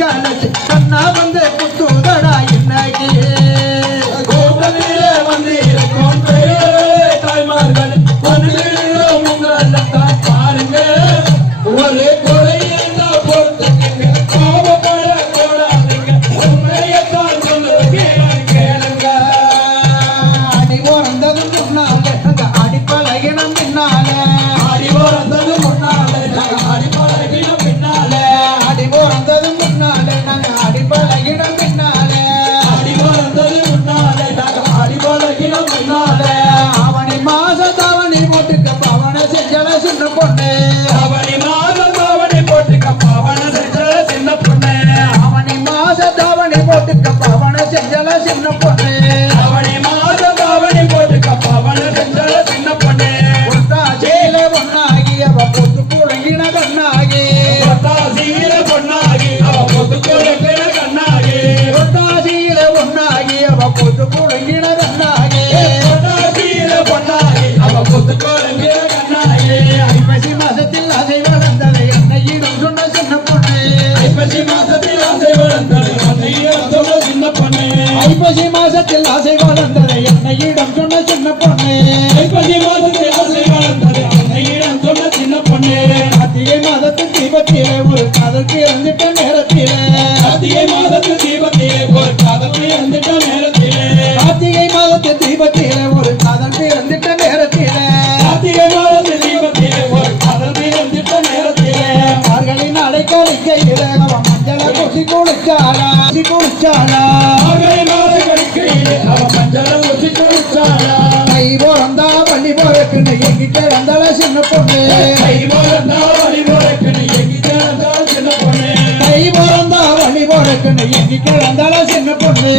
গান no to. காதலுக்கு இறந்துட்ட நேரத்திலே. கார்த்திகை மாதத்து தீபத்திலே ஒரு காதலுக்கு இறந்துட்ட நேரத்திலே. கார்த்திகை மாதத்து தீபத்திலே ஒரு காதலுக்கு இறந்துட்ட நேரத்திலே. கார்த்திகை மாதத்து தீபத்திலே ஒரு காதலுக்கு இறந்துட்ட நேரத்திலே. மார்களின் அடைக்கலிக்கையிலே அவன் மஞ்சள கொசி கொடுத்தாரா கொசி கொடுத்தாரா மார்களின் அடைக்கலிக்கையிலே அவன் மஞ்சள கொசி கொடுத்தாரா கை போறந்தா பள்ளி போறக்குன்னு எங்கிட்ட வந்தால சின்ன பொண்ணு. கை போறந்தா போறக்குன்னு எங்கி கிளந்தாலும் சின்ன பொண்ணு.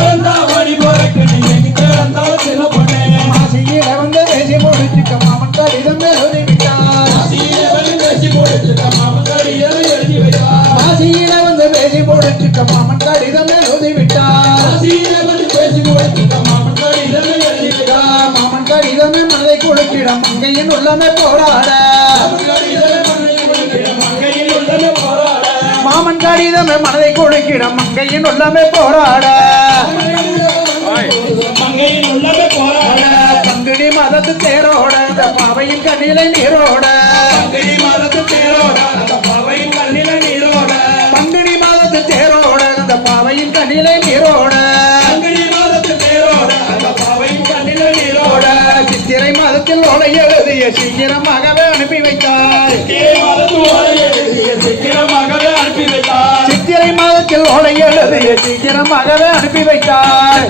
வந்தா ஓடி போறக்குன்னு எங்கி கிளந்தாலும் சின்ன பொண்ணு. ஆசையில வந்து பேசி முடிச்சுக்க மாமன் கடிதம் எழுதி விட்டார் ஆசையில வந்து பேசி முடிச்சுக்க மாமன் கடிதம் எழுதி விட்டார் ஆசையில வந்து பேசி முடிச்சுக்க மாமன் கடிதம் எழுதி விட்டார் ஆசையில வந்து பேசி முடிச்சுக்க மாமன் கடிதம் எழுதி கடிதமே மனதை கொடுக்கிடம் அங்கையின் உள்ளமே போராட. மனிதமே மனதை கொடுக்கிட மங்கையின் உள்ளமே போராட. மங்கையின் உள்ளமே போராட. பங்குனி மதத்து தேரோட இந்த பாவையின் கண்ணில நீரோட. பங்குனி மதத்து தேரோட அந்த பாவையின் கண்ணில நீரோட. பங்குனி மதத்து தேரோட அந்த பாவையின் கண்ணில நீரோட. சித்திரை மாதத்தில் ஓலை எழுதிய சீக்கிரமாகவே அனுப்பி வைத்தார் மூக்கில் ஓலை எழுதிய சீக்கிரமாகவே அனுப்பி வைத்தார்.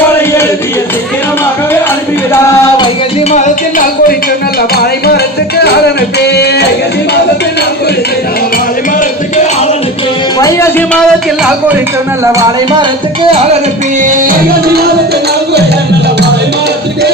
ஓலை எழுதிய சீக்கிரமாகவே அனுப்பி வைத்தார். வைகசி மாதத்தில் நான் குறித்து நல்ல மாலை மரத்துக்கு அனுப்பி வைகசி மாதத்தில் நான் குறித்து நல்ல மாலை மரத்துக்கு அனுப்பி வைகசி மாதத்தில் நான் குறித்து நல்ல மாலை மரத்துக்கு அனுப்பி வைகசி மாதத்தில் நான் குறித்து நல்ல மாலை மரத்துக்கு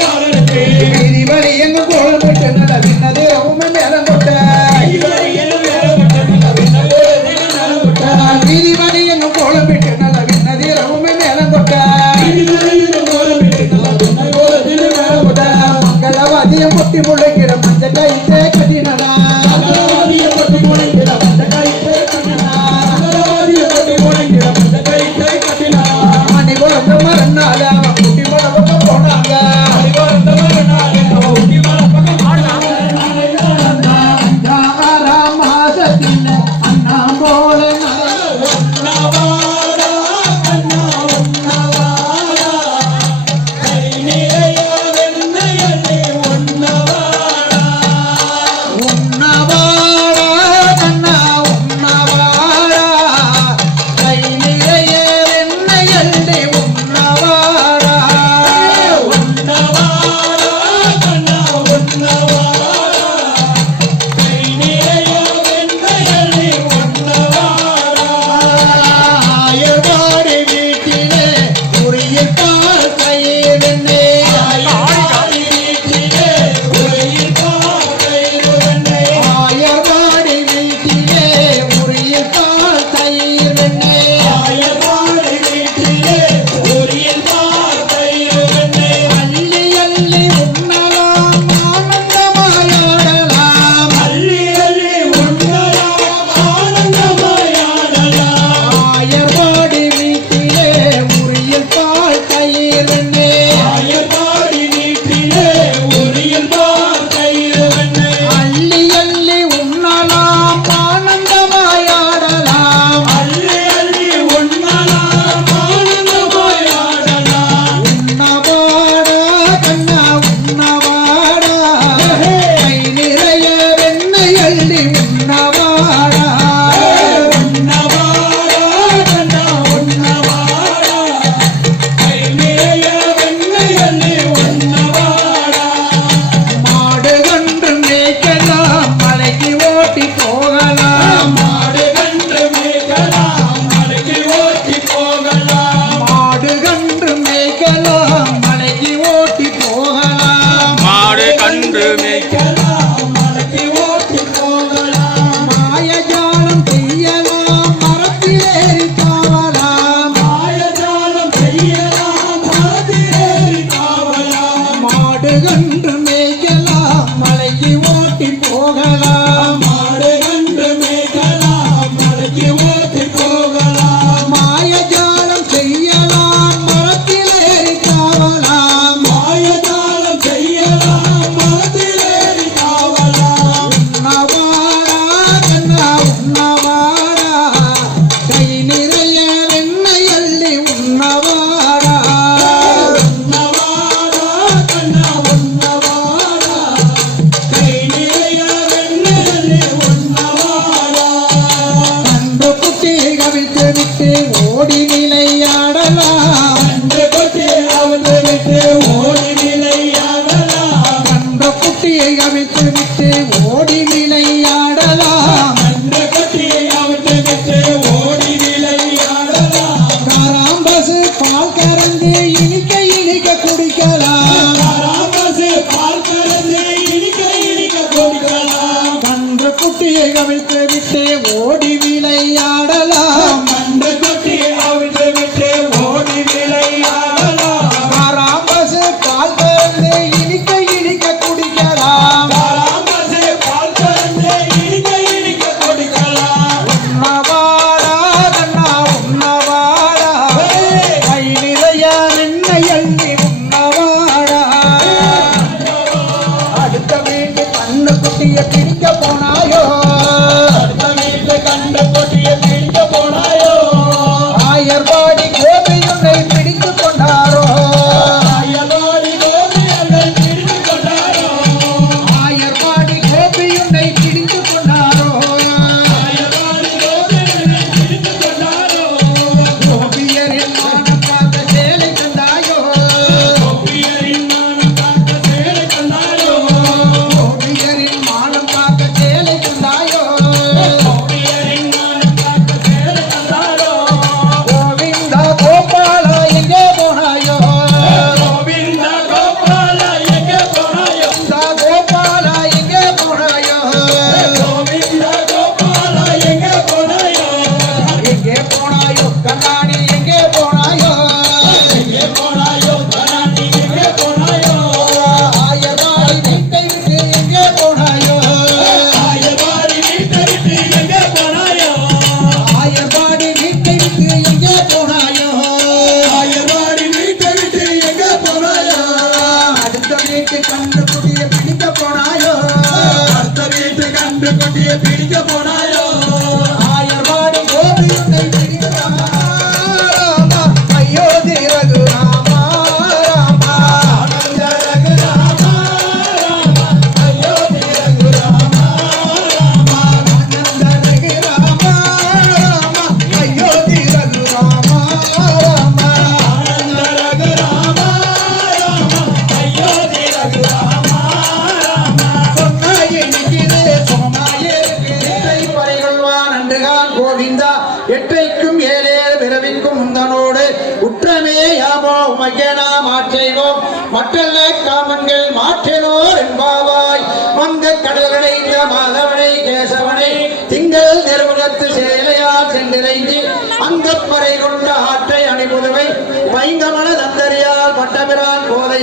கவிழ்த்து விட்டு ஓடி விளையாடலாம் கண்டு குட்டியை பிடிக்க போனாயோ? அடுத்த வீட்டு கண்டு குட்டியை பிடிக்க போனாயோ?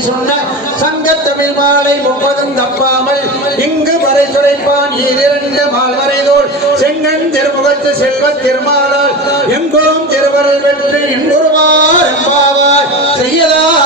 சொன்ன சங்க தமிழ் மாலை முப்பதும் தப்பாமல் இங்கு வரை சுரைப்பான் இரண்டு மால்வரைதோல் செங்கன் திருமுகத்து செல்வ திருமாலால் எங்கோம் திருவருள் வெற்றி இன்றுருவார் செய்யலாம்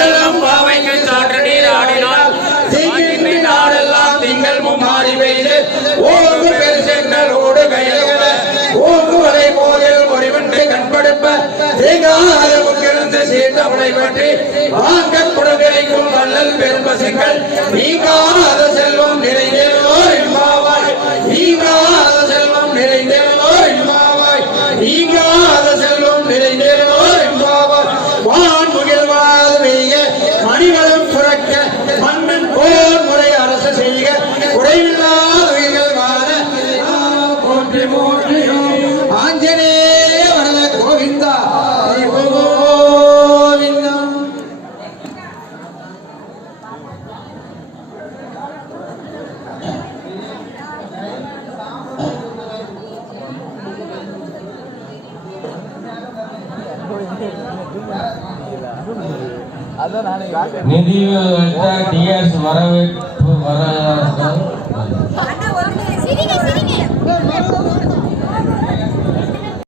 திங்களம் பாவைகள் சாற்று நீர் ஆடினால் தீங்கின்றி நாடெல்லாம் திங்கள் மும்மாறி பெய்து. ஓங்கு பெரு ஓடு கையகல ஓங்கு வரை போதில் ஒருவன்றை கண்படுப்ப. தீங்காத முக்கிருந்து சீட்டவனை பற்றி வாங்க குடவிரைக்கும் வல்லல் பெரும்பசுங்கள் நீங்காத செல்வம் நிறைய